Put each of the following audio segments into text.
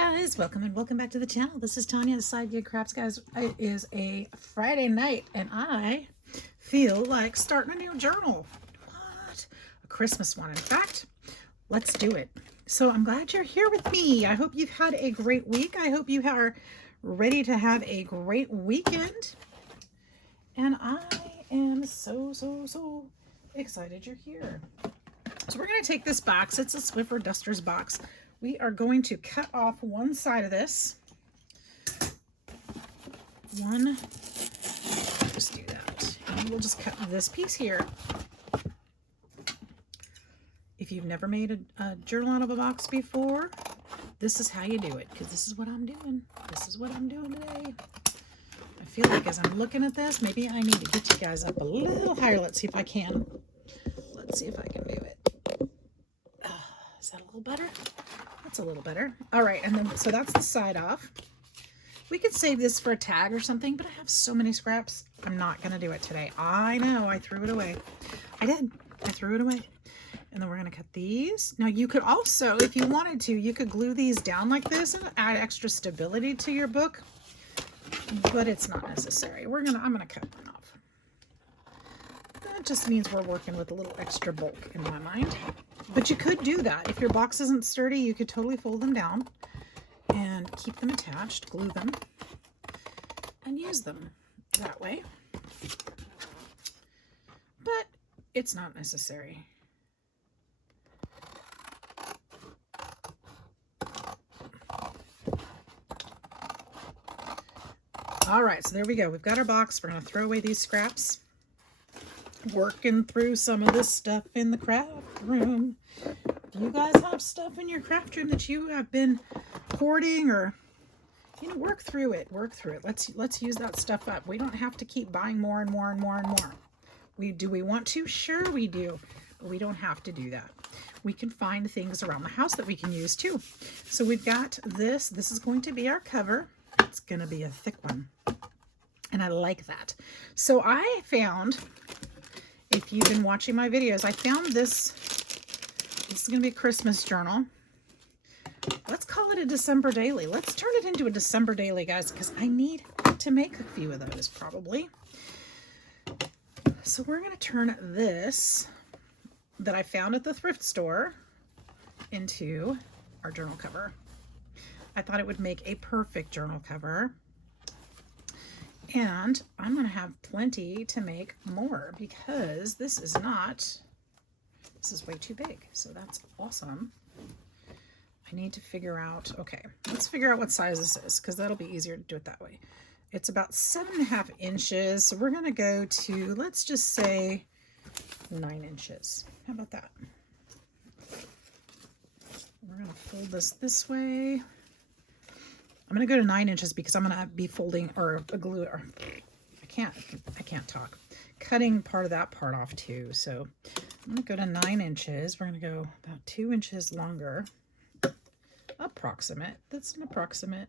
guys, welcome and welcome back to the channel. This is Tanya, Sidegigcrafts, guys. It is a Friday night and I feel like starting a new journal. What? A Christmas one, in fact. Let's do it. So I'm glad you're here with me. I hope you've had a great week. I hope you are ready to have a great weekend. And I am so excited you're here. So we're going to take this box. It's a Swiffer Dusters box. We are going to cut off one side of this. Just do that. And we'll just cut this piece here. If you've never made a journal out of a box before, this is how you do it, because this is what I'm doing. This is what I'm doing today. I feel like as I'm looking at this, maybe I need to get you guys up a little higher. Let's see if I can. Let's see if I can move it. Is that a little better? That's a little better. All right, and then so that's the side off. We could save this for a tag or something, but I have so many scraps. I'm not gonna do it today. I know, I threw it away. I did. I threw it away. And then we're gonna cut these. Now you could also, if you wanted to, you could glue these down like this and add extra stability to your book, but it's not necessary. I'm gonna cut one off. That just means we're working with a little extra bulk in my mind. But you could do that. If your box isn't sturdy, you could totally fold them down and keep them attached, glue them, and use them that way. But it's not necessary. All right, so there we go. We've got our box. We're going to throw away these scraps. Working through some of this stuff in the craft room. Do you guys have stuff in your craft room that you have been hoarding, or work through it? Let's use that stuff up. We don't have to keep buying more and more and more and more. Do we want to? Sure we do. But we don't have to do that. We can find things around the house that we can use too. So we've got this. This is going to be our cover. It's going to be a thick one. And I like that. So I found, if you've been watching my videos, I found this. This is going to be a Christmas journal. Let's call it a December daily. Let's turn it into a December daily, guys, because I need to make a few of those probably. So we're going to turn this that I found at the thrift store into our journal cover. I thought it would make a perfect journal cover. And I'm going to have plenty to make more because this is way too big. So that's awesome. I need to figure out, okay, let's figure out what size this is because that'll be easier to do it that way. It's about 7.5 inches. So we're going to go to, let's just say 9 inches. How about that? We're going to fold this way. I'm going to go to 9 inches because I'm going to be folding or I can't talk. Cutting part of that part off too. So I'm going to go to 9 inches. We're going to go about 2 inches longer. Approximate. That's an approximate.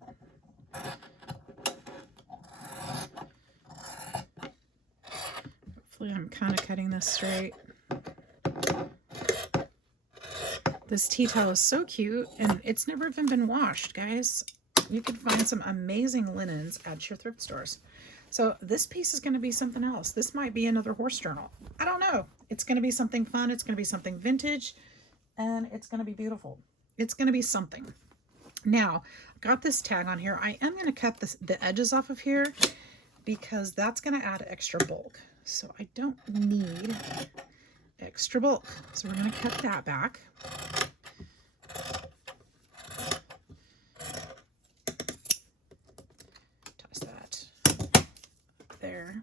Hopefully I'm kind of cutting this straight. This tea towel is so cute and it's never even been washed, guys. You can find some amazing linens at your thrift stores. So this piece is going to be something else. This might be another horse journal. I don't know. It's going to be something fun. It's going to be something vintage. And it's going to be beautiful. It's going to be something. Now, I've got this tag on here. I am going to cut the edges off of here because that's going to add extra bulk. So I don't need extra bulk. So we're going to cut that back. There.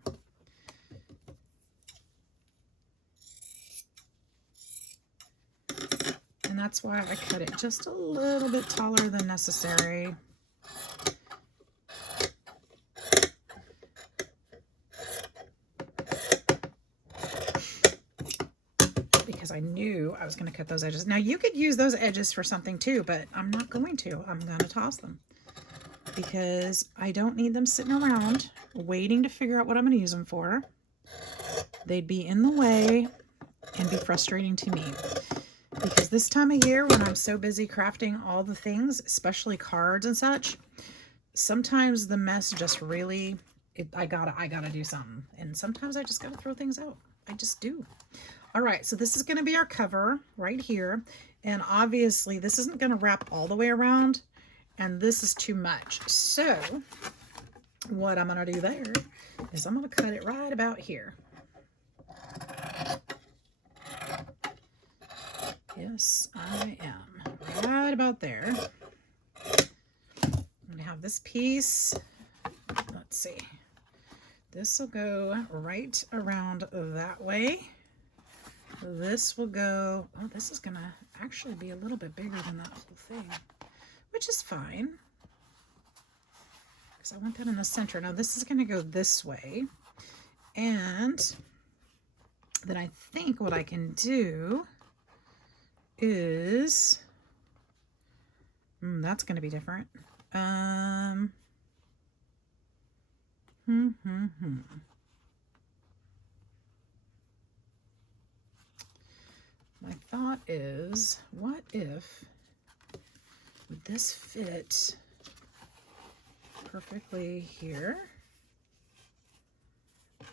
And that's why I cut it just a little bit taller than necessary. Because I knew I was going to cut those edges. Now you could use those edges for something too, but I'm not going to. I'm going to toss them. Because I don't need them sitting around waiting to figure out what I'm going to use them for. They'd be in the way and be frustrating to me. Because this time of year when I'm so busy crafting all the things, especially cards and such, sometimes the mess just really, I gotta do something. And sometimes I just gotta throw things out. I just do. All right, so this is gonna be our cover right here. And obviously this isn't gonna wrap all the way around, and this is too much. So what I'm gonna do there is I'm gonna cut it right about here. Yes, I am. Right about there. I'm going to have this piece. Let's see. This will go right around that way. This will go... Oh, this is going to actually be a little bit bigger than that whole thing, which is fine, because I want that in the center. Now, this is going to go this way. And then I think what I can do is that's going to be different. My thought is, what if, would this fit perfectly here?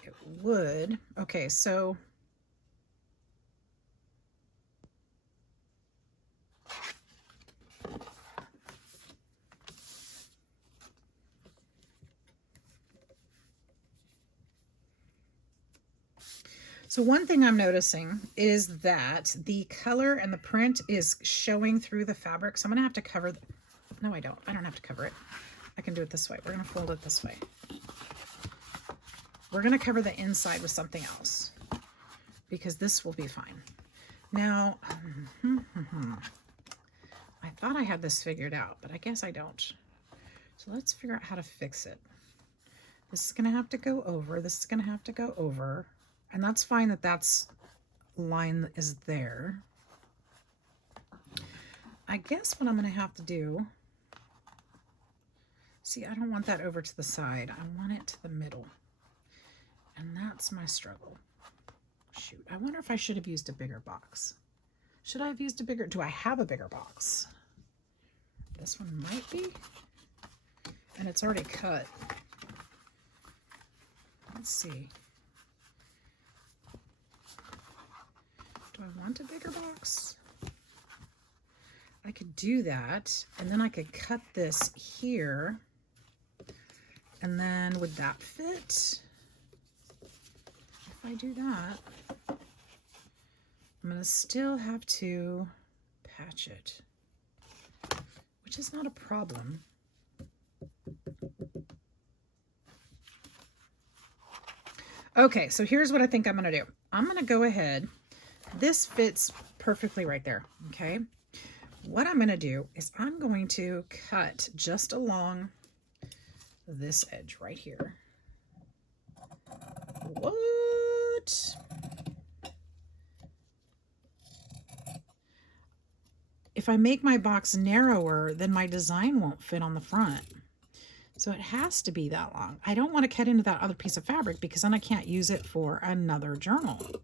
It would. Okay, so one thing I'm noticing is that the color and the print is showing through the fabric. So I'm gonna have to cover, no, I don't have to cover it. I can do it this way. We're gonna fold it this way. We're gonna cover the inside with something else because this will be fine. Now, I thought I had this figured out, but I guess I don't. So let's figure out how to fix it. This is gonna have to go over, this is gonna have to go over. And that's fine that that's line is there. I guess what I'm going to have to do, see, I don't want that over to the side. I want it to the middle. And that's my struggle. Shoot, I wonder if I should have used a bigger box. Should I have used a bigger, do I have a bigger box? This one might be. And it's already cut. Let's see. Do I want a bigger box? I could do that, and then I could cut this here, and then would that fit? If I do that, I'm gonna still have to patch it, which is not a problem. Okay, so here's what I think I'm gonna do. I'm gonna go ahead. This fits perfectly right there, okay? What I'm gonna do is I'm going to cut just along this edge right here. What? If I make my box narrower, then my design won't fit on the front. So it has to be that long. I don't want to cut into that other piece of fabric because then I can't use it for another journal.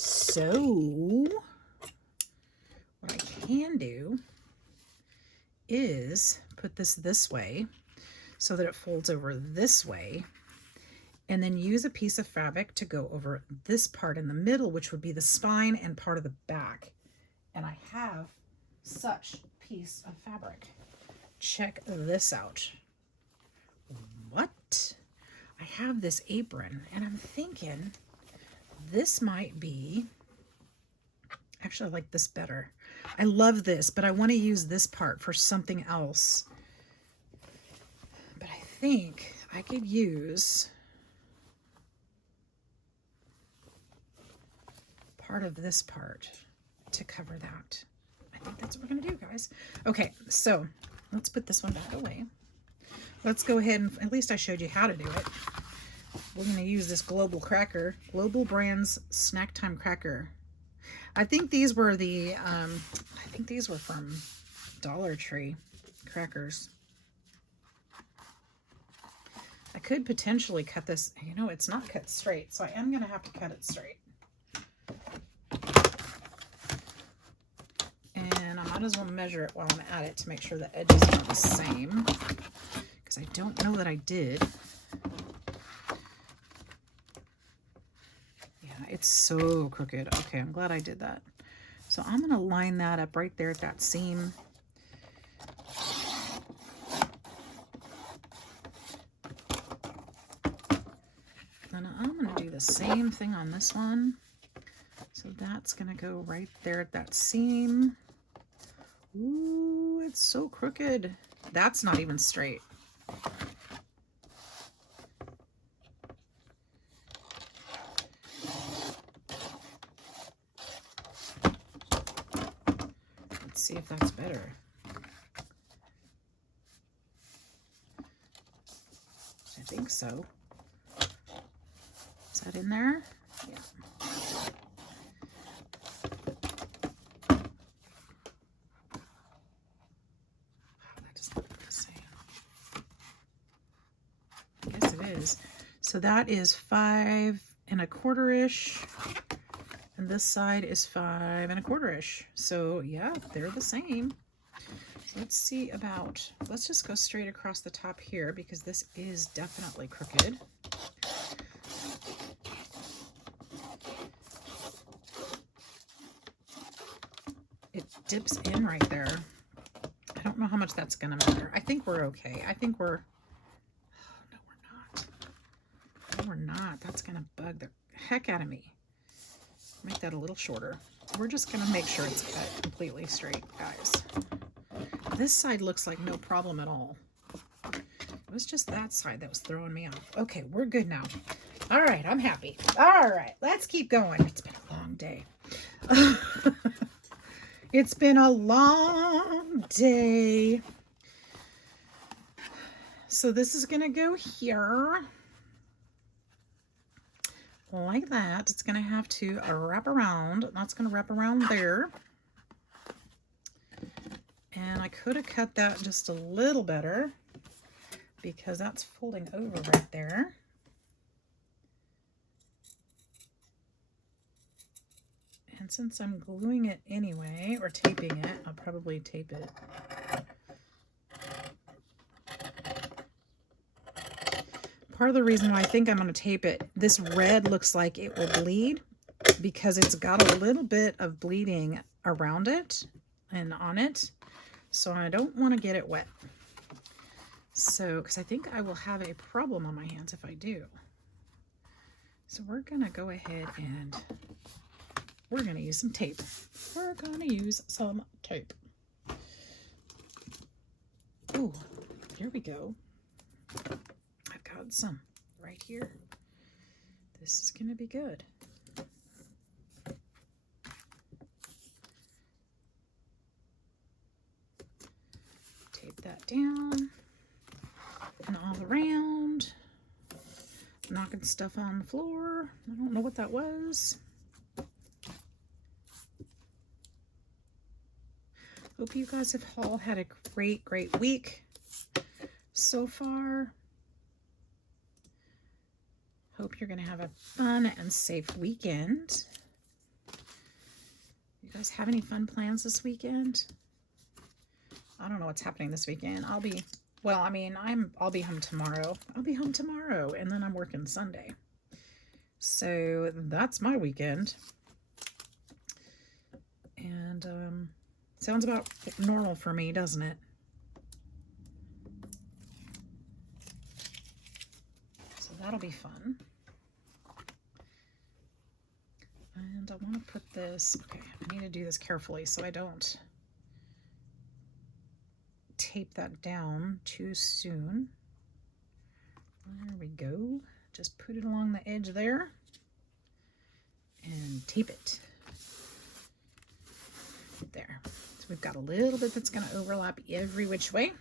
So what I can do is put this way so that it folds over this way, and then use a piece of fabric to go over this part in the middle, which would be the spine and part of the back. And I have such piece of fabric. Check this out. What? I have this apron, and I'm thinking this might be, actually I like this better. I love this, but I want to use this part for something else. But I think I could use part of this part to cover that. I think that's what we're gonna do, guys. Okay, so let's put this one back away. Let's go ahead and, at least I showed you how to do it. We're going to use this Global Cracker, Global Brands Snack Time Cracker. I think these were the, I think these were from Dollar Tree crackers. I could potentially cut this, you know, it's not cut straight, so I am going to have to cut it straight. might as well measure it while I'm at it to make sure the edges are the same, because I don't know that I did. Yeah, it's so crooked. Okay, I'm glad I did that. So I'm going to line that up right there at that seam. And I'm going to do the same thing on this one. So that's going to go right there at that seam. Ooh, it's so crooked. That's not even straight. Let's see if that's better. I think so. Is that in there? Yeah. Yes, it is. So that is 5 1/4-ish, and this side is 5 1/4-ish. So yeah, they're the same. So let's see about, let's just go straight across the top here because this is definitely crooked. It dips in right there. I don't know how much that's gonna matter. I think we're okay. I think we're, we're not. That's going to bug the heck out of me. Make that a little shorter. We're just going to make sure it's cut completely straight, guys. This side looks like no problem at all. It was just that side that was throwing me off. Okay, we're good now. All right, I'm happy. All right, let's keep going. It's been a long day. It's been a long day. So this is going to go here. Like that. It's going to have to wrap around. That's going to wrap around there. And I could have cut that just a little better because that's folding over right there. And since I'm gluing it anyway, or taping it, I'll probably tape it. Part of the reason why I think I'm going to tape it, this red looks like it will bleed because it's got a little bit of bleeding around it and on it. So I don't want to get it wet. So, because I think I will have a problem on my hands if I do. So we're going to go ahead and we're going to use some tape. We're going to use some tape. Ooh, here we go. I've got some right here. This is going to be good. Tape that down and all around. Knocking stuff on the floor. I don't know what that was. Hope you guys have all had a great week so far. Hope you're going to have a fun and safe weekend. You guys have any fun plans this weekend? I don't know what's happening this weekend. I'll be home tomorrow. I'll be home tomorrow, and then I'm working Sunday. So that's my weekend. And sounds about normal for me, doesn't it? So that'll be fun. And I want to put this, okay, I need to do this carefully so I don't tape that down too soon. There we go. Just put it along the edge there and tape it. There. So we've got a little bit that's going to overlap every which way.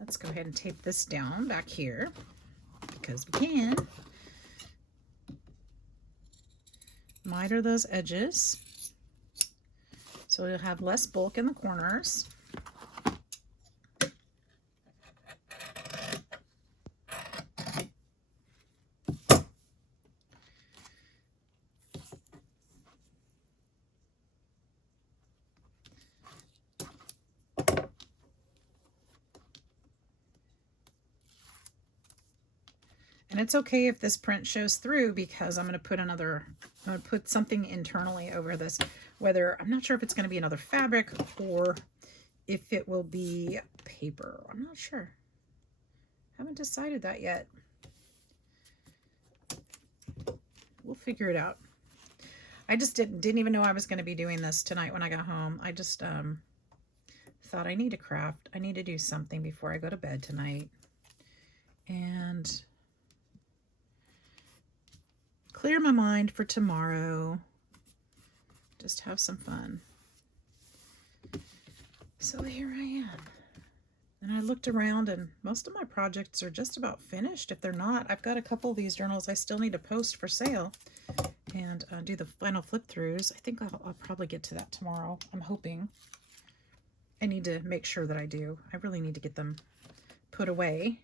Let's go ahead and tape this down back here because we can. Miter those edges so you'll have less bulk in the corners. it's okay if this print shows through, because I'm going to put something internally over this, whether, I'm not sure if it's going to be another fabric or if it will be paper. I'm not sure. Haven't decided that yet. We'll figure it out. I just didn't even know I was going to be doing this tonight when I got home. I just thought I need to craft. I need to do something before I go to bed tonight. And clear my mind for tomorrow. Just have some fun. So here I am. And I looked around, and most of my projects are just about finished. If they're not, I've got a couple of these journals I still need to post for sale and do the final flip throughs. I think I'll probably get to that tomorrow. I'm hoping. I need to make sure that I do. I really need to get them put away.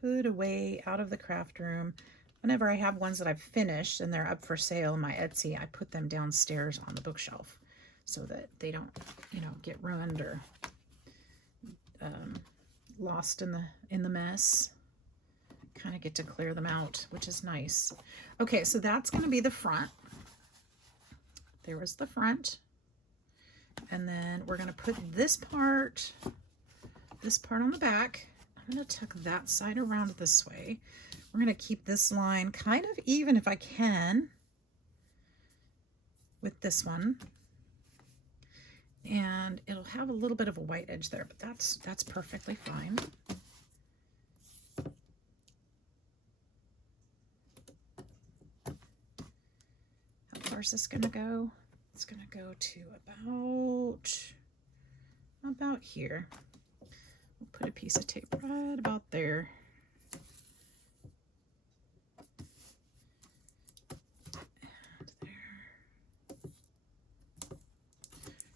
Put away out of the craft room. Whenever I have ones that I've finished and they're up for sale in my Etsy, I put them downstairs on the bookshelf so that they don't, get ruined or lost in the mess. Kind of get to clear them out, which is nice. Okay, so that's going to be the front. There was the front. And then we're going to put this part on the back. I'm going to tuck that side around this way. We're going to keep this line kind of even if I can with this one. And it'll have a little bit of a white edge there, but that's perfectly fine. How far is this going to go? It's going to go to about here. We'll put a piece of tape right about there. And there.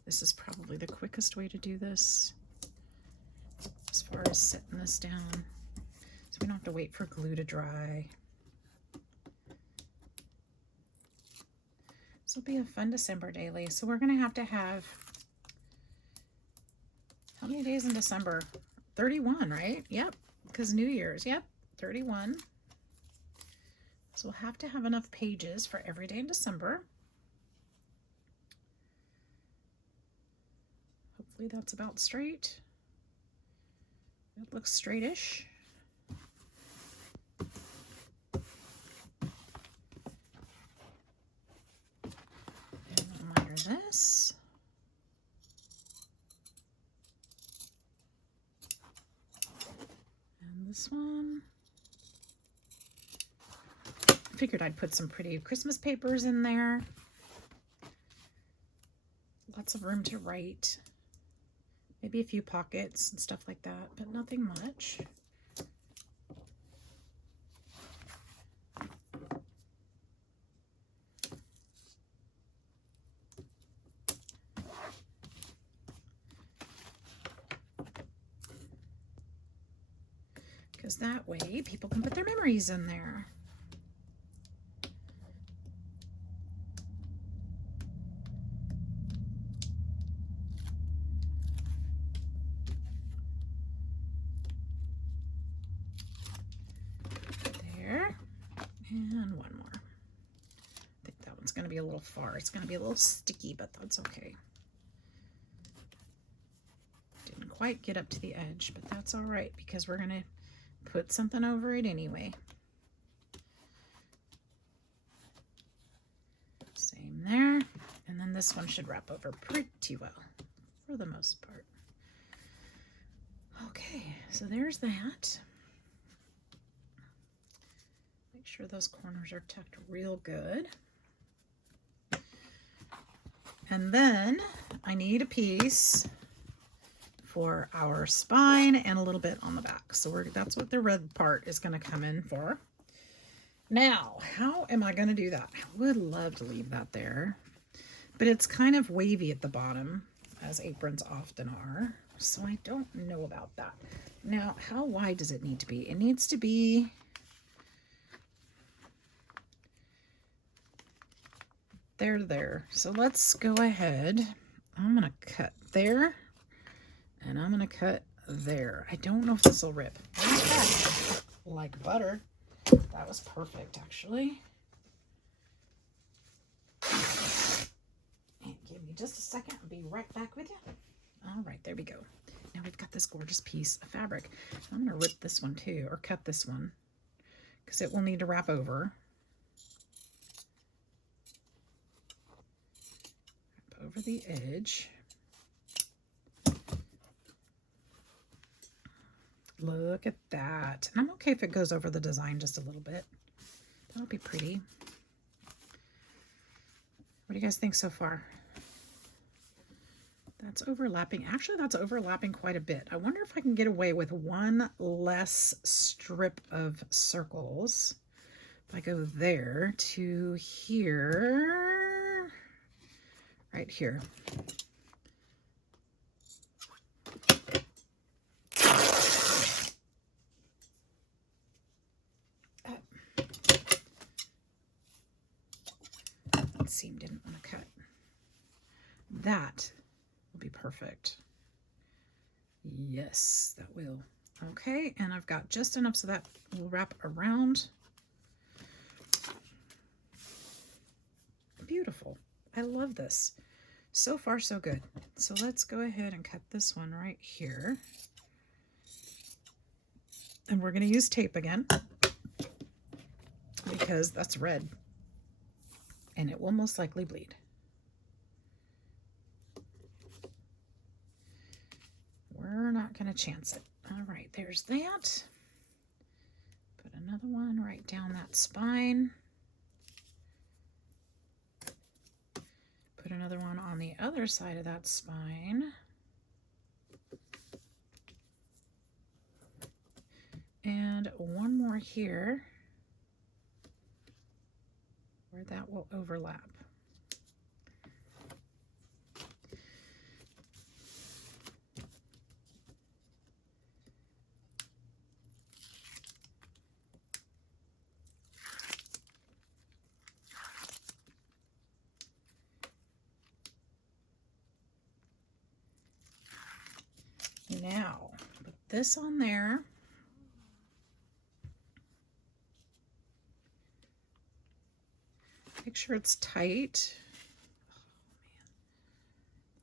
This is probably the quickest way to do this as far as setting this down, so we don't have to wait for glue to dry. This will be a fun December daily. So we're going to have how many days in December? 31, right? Yep, because New Year's. Yep, 31. So we'll have to have enough pages for every day in December. Hopefully that's about straight. It looks straightish. And I'll miter this. And this one. Figured I'd put some pretty Christmas papers in there. Lots of room to write. Maybe a few pockets and stuff like that, but nothing much. Because that way people can put their memories in there. And one more. I think that one's going to be a little far. It's going to be a little sticky, but that's okay. Didn't quite get up to the edge, but that's all right because we're going to put something over it anyway. Same there. And then this one should wrap over pretty well for the most part. Okay, so there's that. Make sure those corners are tucked real good. And then I need a piece for our spine and a little bit on the back. So that's what the red part is going to come in for. Now, how am I going to do that? I would love to leave that there, but it's kind of wavy at the bottom, as aprons often are. So I don't know about that. Now, how wide does it need to be? It needs to be there. So let's go ahead. I'm going to cut there, and I'm going to cut there. I don't know if this will rip. Like butter. That was perfect, actually. And give me just a second. I'll be right back with you. All right, there we go. Now we've got this gorgeous piece of fabric. I'm going to rip this one too, or cut this one, because it will need to wrap over. Wrap over the edge. Look at that. And I'm okay if it goes over the design just a little bit. That'll be pretty. What do you guys think so far? That's overlapping. Actually, that's overlapping quite a bit. I wonder if I can get away with one less strip of circles. If I go there to here, right here. That seam didn't want to cut. That will be perfect. Yes, that will. Okay, and I've got just enough so that will wrap around. Beautiful. I love this. So far, so good. So let's go ahead and cut this one right here. And we're going to use tape again because that's red and it will most likely bleed. We're not going to chance it. All right, there's that. Put another one right down that spine. Put another one on the other side of that spine. And one more here where that will overlap. Now, put this on there. Make sure it's tight. Oh, man.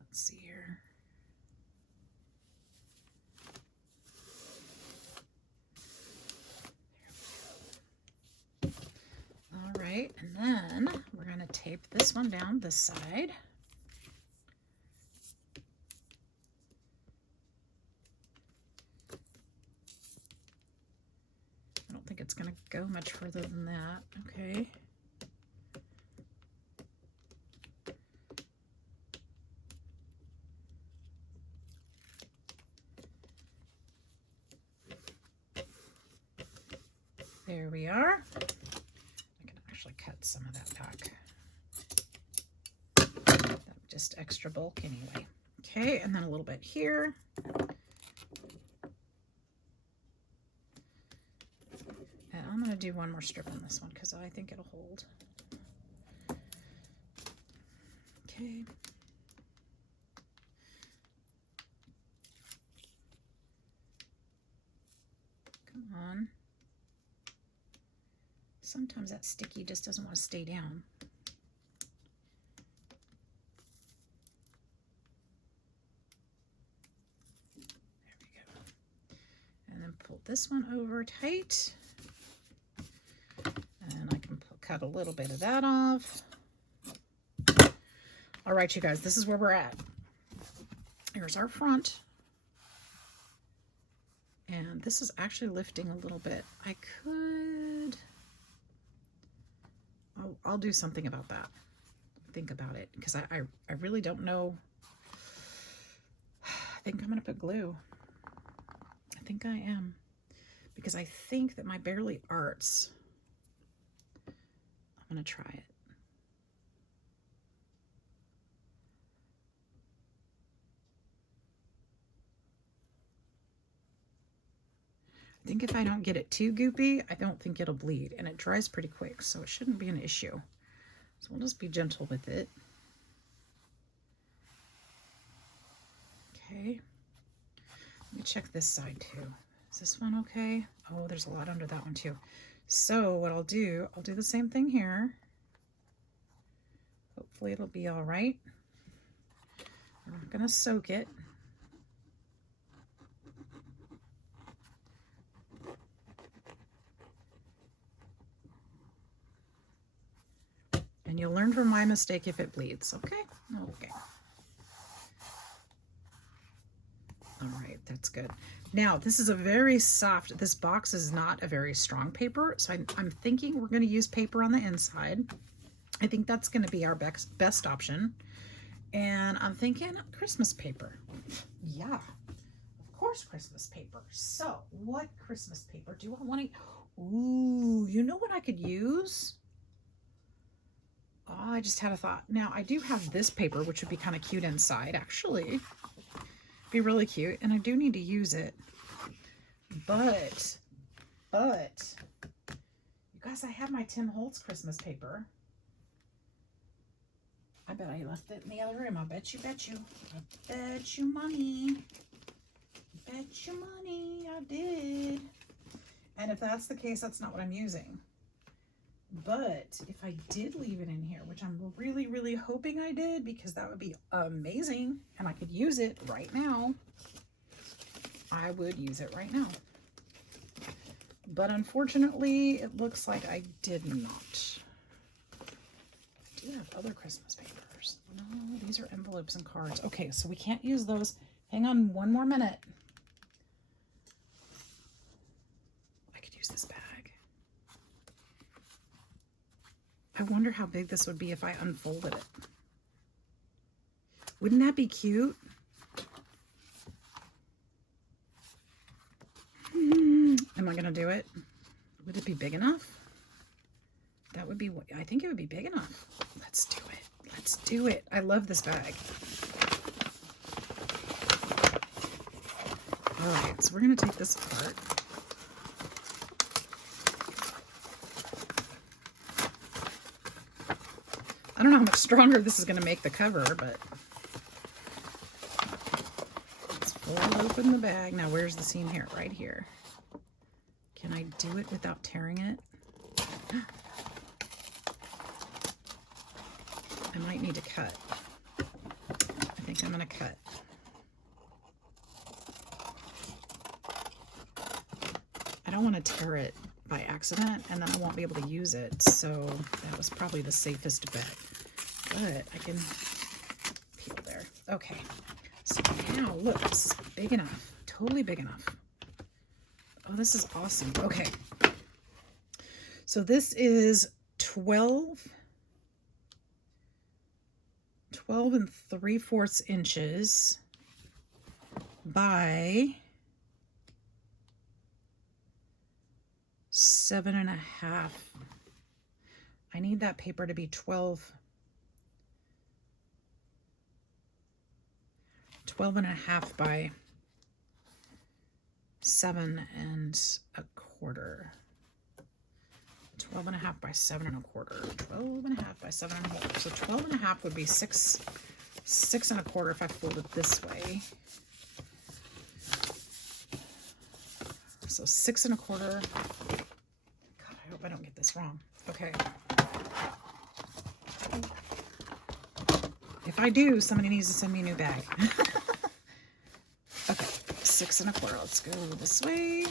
Let's see here. All right, and then we're going to tape this one down this side. I don't think it's going to go much further than that. Okay. There we are. I can actually cut some of that back. Just extra bulk anyway. Okay, and then a little bit here. And I'm going to do one more strip on this one because I think it'll hold. Okay. Come on. Sometimes that sticky just doesn't want to stay down. There we go. And then pull this one over tight. And I can cut a little bit of that off. All right, you guys, this is where we're at. Here's our front. And this is actually lifting a little bit. I could... I'll do something about that. Think about it, because I really don't know. I think I'm going to put glue. I think I am. Because I think that my Barely Arts, I'm going to try it. I think if I don't get it too goopy, I don't think it'll bleed, and it dries pretty quick, so it shouldn't be an issue. So we'll just be gentle with it. Okay. me check this side too. Is this one okay? Oh, there's a lot under that one too. So what I'll do the same thing here. Hopefully it'll be all right. We're not gonna soak it. And you'll learn from my mistake if it bleeds, okay? Okay. All right, that's good. Now, this is a very soft, this box is not a very strong paper, so I'm thinking we're gonna use paper on the inside. I think that's gonna be our best option. And I'm thinking Christmas paper. Yeah, of course Christmas paper. So, what Christmas paper do I wanna, ooh, you know what I could use? Oh, I just had a thought. Now, I do have this paper, which would be kind of cute inside, actually. Be really cute, and I do need to use it. But, you guys, I have my Tim Holtz Christmas paper. I bet I left it in the other room. I bet you. I bet you money. Bet you money I did. And if that's the case, that's not what I'm using. But if I did leave it in here, which I'm really, really hoping I did, because that would be amazing, and I could use it right now, I would use it right now. But unfortunately, it looks like I did not. I do have other Christmas papers. No, these are envelopes and cards. Okay, so we can't use those. Hang on one more minute. I could use this bag. I wonder how big this would be if I unfolded it. Wouldn't that be cute? Am I gonna do it? Would it be big enough? That would be, I think it would be big enough. Let's do it. Let's do it. I love this bag. All right, so we're gonna take this apart. I don't know how much stronger this is going to make the cover, but let's fold open the bag. Now, where's the seam here? Right here. Can I do it without tearing it? I might need to cut. I think I'm going to cut. I don't want to tear it by accident, and then I won't be able to use it, so that was probably the safest bet. But I can peel there. Okay, so now look, this is big enough, totally big enough. Oh, this is awesome. Okay, so this is 12 3/4 inches by 7.5. I need that paper to be 12.5 by 7.25. 12.5 by 7.25. 12.5 by 7.25. So 12.5 would be 6.25 if I fold it this way. So 6.25. God, I hope I don't get this wrong. Okay. If I do, somebody needs to send me a new bag. Okay, 6.25. Let's go this way.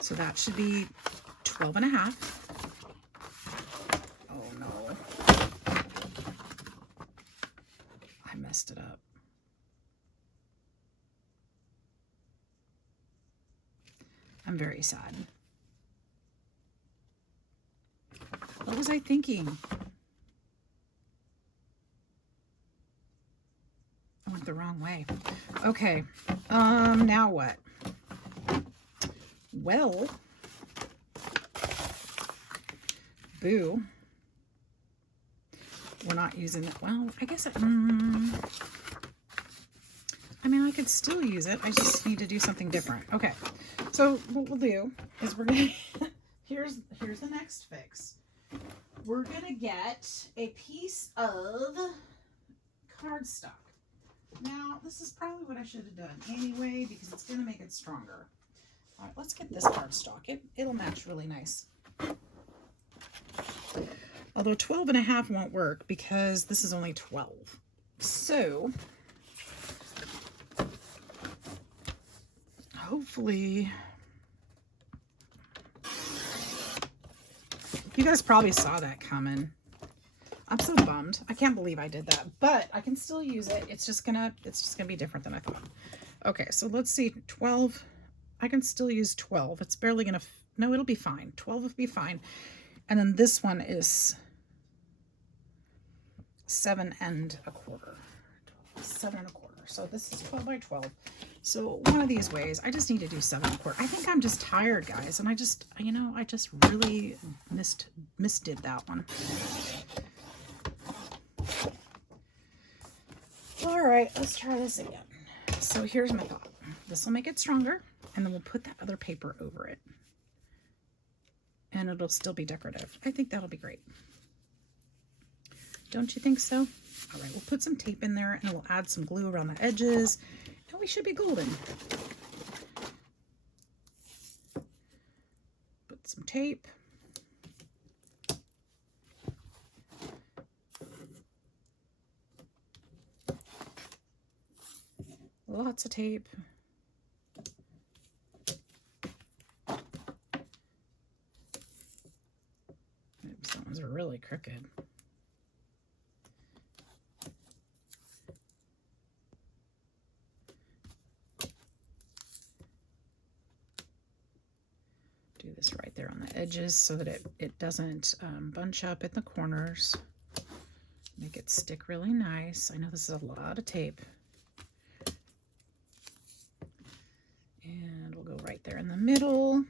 So that should be 12.5. Oh no. I messed it up. I'm very sad. What was I thinking? I went the wrong way. Okay, now what? Well, boo. We're not using it. Well, I guess, I mean, I could still use it. I just need to do something different. Okay, so what we'll do is we're gonna, here's the next fix. we're gonna get a piece of cardstock. Now, this is probably what I should have done anyway, because it's gonna make it stronger. All right, let's get this cardstock. It'll match really nice. Although 12.5 won't work because this is only 12. So, hopefully, you guys probably saw that coming. I'm so bummed. I can't believe I did that, but I can still use it. It's just gonna be different than I thought. Okay, so let's see, 12. I can still use 12. It's barely gonna, no, it'll be fine. 12 will be fine. And then this one is 7 1/4. 7 1/4. So this is 12 by 12. So one of these ways, I just need to do 7 1/4. I think I'm just tired, guys, and I just really misdid that one. All right, let's try this again. So here's my thought. This will make it stronger, and then we'll put that other paper over it. And it'll still be decorative. I think that'll be great. Don't you think so? All right, we'll put some tape in there, and we'll add some glue around the edges, and we should be golden. Put some tape. Lots of tape. Oops, that one's really crooked. Do this right there on the edges so that it doesn't bunch up in the corners. Make it stick really nice. I know this is a lot of tape. And we'll go right there in the middle.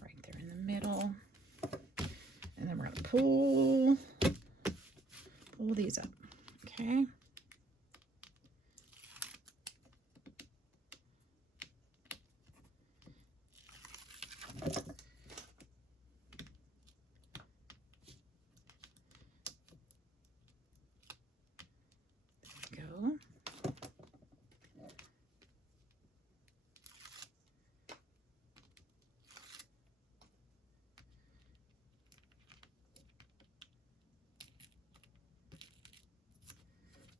Right there in the middle. And then we're going to pull these up. Okay.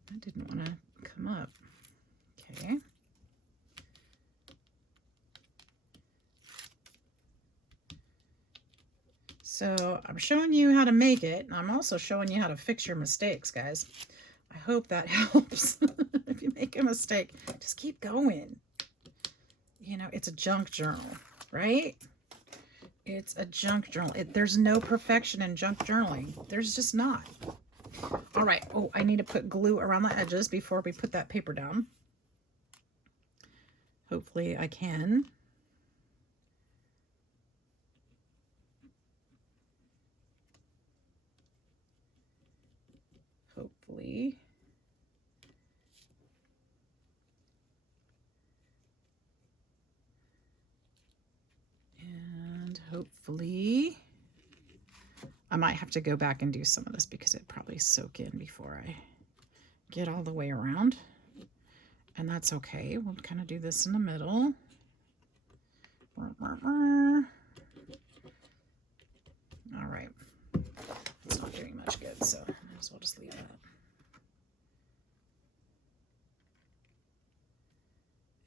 I didn't want to come up. Okay. So I'm showing you how to make it, and I'm also showing you how to fix your mistakes, guys. I hope that helps. If you make a mistake, just keep going. You know, it's a junk journal, right? It's a junk journal. There's no perfection in junk journaling. There's just not. All right. Oh, I need to put glue around the edges before we put that paper down. Hopefully I can. Hopefully. And hopefully I might have to go back and do some of this because it probably soak in before I get all the way around. And that's okay. We'll kind of do this in the middle. All right. It's not doing much good, so I might as well just leave that.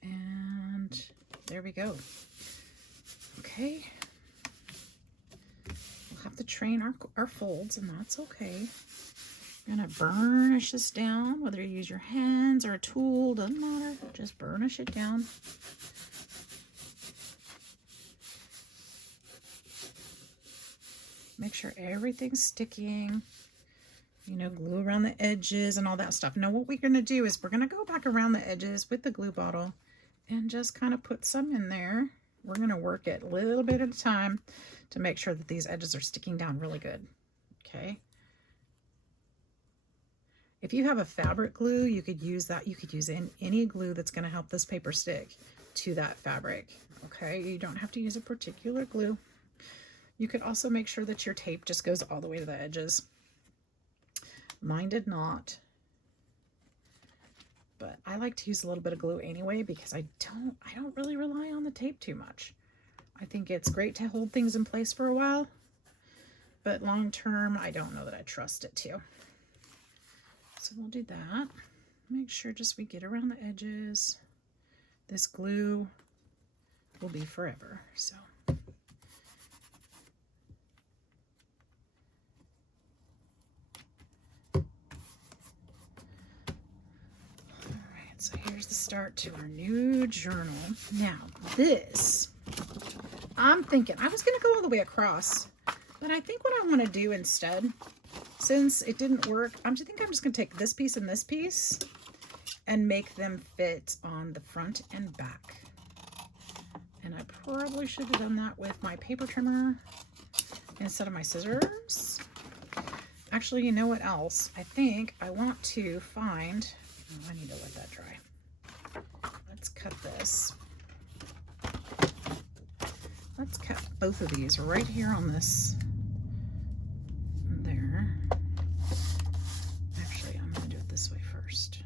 And there we go. Okay. We'll have to train our folds, and that's okay. You're gonna burnish this down, whether you use your hands or a tool, doesn't matter. Just burnish it down. Make sure everything's sticking. You know, glue around the edges and all that stuff. Now what we're gonna do is we're gonna go back around the edges with the glue bottle and just kind of put some in there. We're gonna work it a little bit at a time to make sure that these edges are sticking down really good. Okay. If you have a fabric glue, you could use that. You could use any glue that's going to help this paper stick to that fabric. Okay, you don't have to use a particular glue. You could also make sure that your tape just goes all the way to the edges. Mine did not. But I like to use a little bit of glue anyway because I don't really rely on the tape too much. I think it's great to hold things in place for a while, but long term, I don't know that I trust it to. So we'll do that. Make sure just we get around the edges. This glue will be forever, so. So here's the start to our new journal. Now this, I'm thinking, I was gonna go all the way across, but I think what I wanna do instead, since it didn't work, I'm just gonna take this piece and make them fit on the front and back. And I probably should have done that with my paper trimmer instead of my scissors. Actually, you know what else? I think I want to find, oh, I need to let that dry. Let's cut this. Let's cut both of these right here on this. There. Actually, I'm going to do it this way first.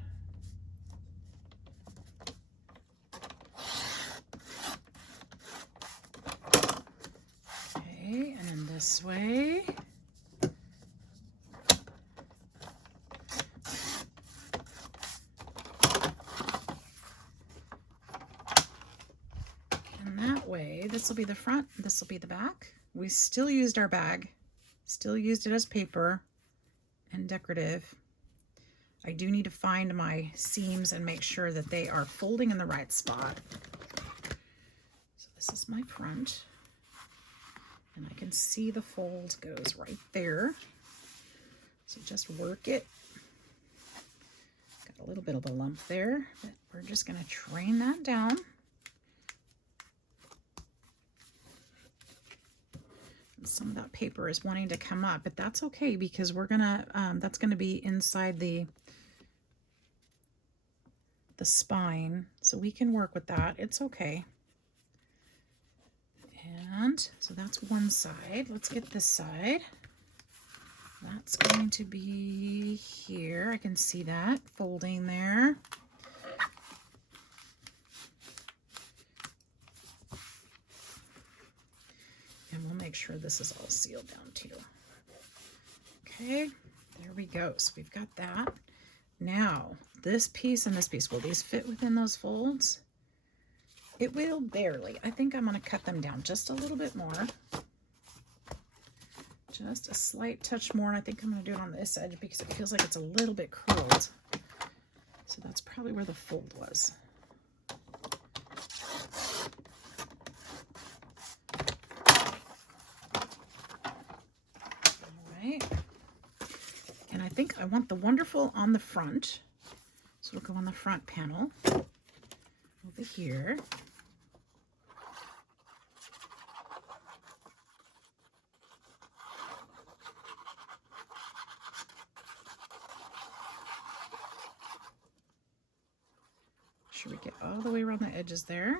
Okay, and then this way. This will be the front, this will be the back. We still used our bag, still used it as paper and decorative. I do need to find my seams and make sure that they are folding in the right spot. So this is my front, and I can see the fold goes right there. So just work it. Got a little bit of a lump there, but we're just going to train that down. Some of that paper is wanting to come up, but that's okay because we're gonna that's gonna be inside the spine, so we can work with that. It's okay. And so that's one side. Let's get this side. That's going to be here. I can see that folding there. And we'll make sure this is all sealed down too. Okay, there we go. So we've got that. Now, this piece and this piece, will these fit within those folds? It will barely. I think I'm going to cut them down just a little bit more. Just a slight touch more. And I think I'm going to do it on this edge because it feels like it's a little bit curled. So that's probably where the fold was. And I think I want the wonderful on the front. So it'll go on the front panel over here. Should we get all the way around the edges there?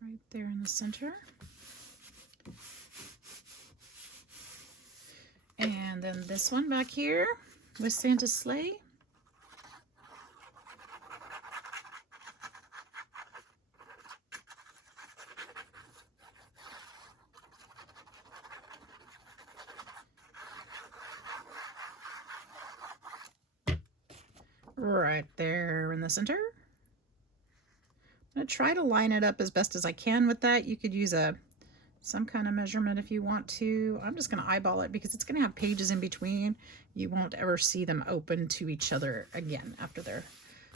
Right there in the center. And then this one back here with Santa's sleigh. Right there in the center. I'm going to try to line it up as best as I can with that. You could use some kind of measurement if you want to. I'm just going to eyeball it because it's going to have pages in between. You won't ever see them open to each other again after their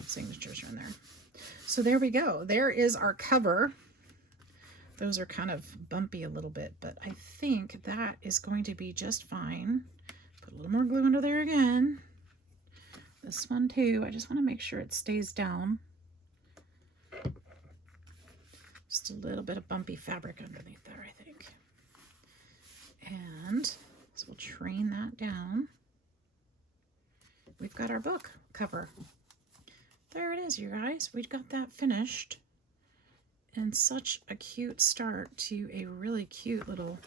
signatures are in there. So there we go. There is our cover. Those are kind of bumpy a little bit, but I think that is going to be just fine. Put a little more glue under there again. This one too. I just want to make sure it stays down. Just a little bit of bumpy fabric underneath there, I think. And so we'll train that down. We've got our book cover. there it is, you guys. We got that finished. And such a cute start to a really cute little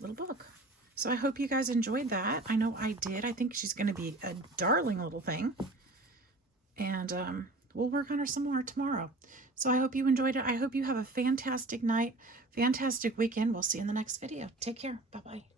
book. So I hope you guys enjoyed that. I know I did. I think she's going to be a darling little thing. And we'll work on her some more tomorrow. So I hope you enjoyed it. I hope you have a fantastic night, fantastic weekend. We'll see you in the next video. Take care. Bye-bye.